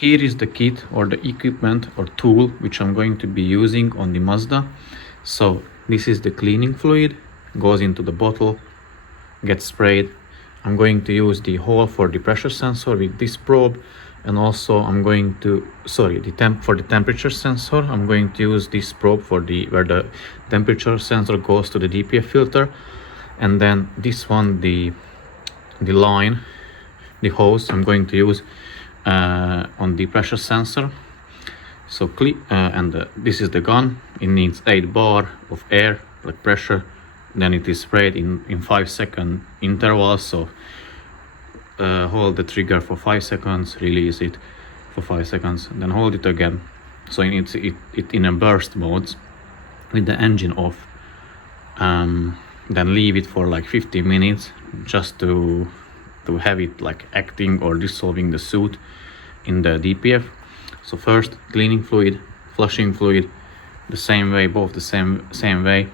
here is the kit or the equipment or tool which I'm going to be using on the Mazda. So this is the cleaning fluid, goes into the bottle, gets sprayed. I'm going to use the hole for the pressure sensor with this probe, and also I'm going to for the temperature sensor I'm going to use this probe for where the temperature sensor goes to the DPF filter, and then this one, the line, the hose I'm going to use on the pressure sensor. So this is the gun. It needs 8 bar of air, like pressure. Then it is sprayed in 5-second intervals. So hold the trigger for 5 seconds, release it for 5 seconds, then hold it again. So it's in a burst mode with the engine off. Then leave it for like 15 minutes just to have it like acting or dissolving the soot in the DPF. So first cleaning fluid, flushing fluid, the same way, both the same way,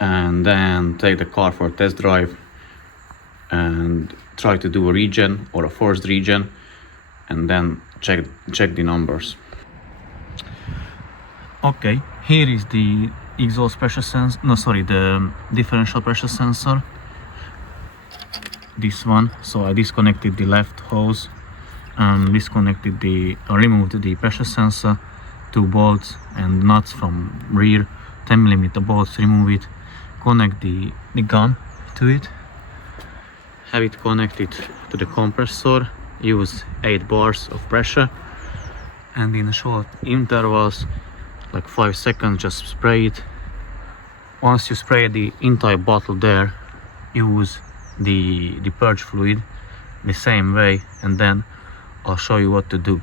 and then take the car for a test drive and try to do a regen or a forced regen, and then check the numbers. Okay, here is the exhaust pressure sensor, the differential pressure sensor, this one. So I disconnected the left hose and removed the pressure sensor, 2 bolts and nuts from rear, 10mm bolts, remove it, connect the gun to it, have it connected to the compressor, use 8 bars of pressure, and in short intervals, like 5 seconds, just spray it. Once you spray the entire bottle there, use the purge fluid the same way, and then I'll show you what to do.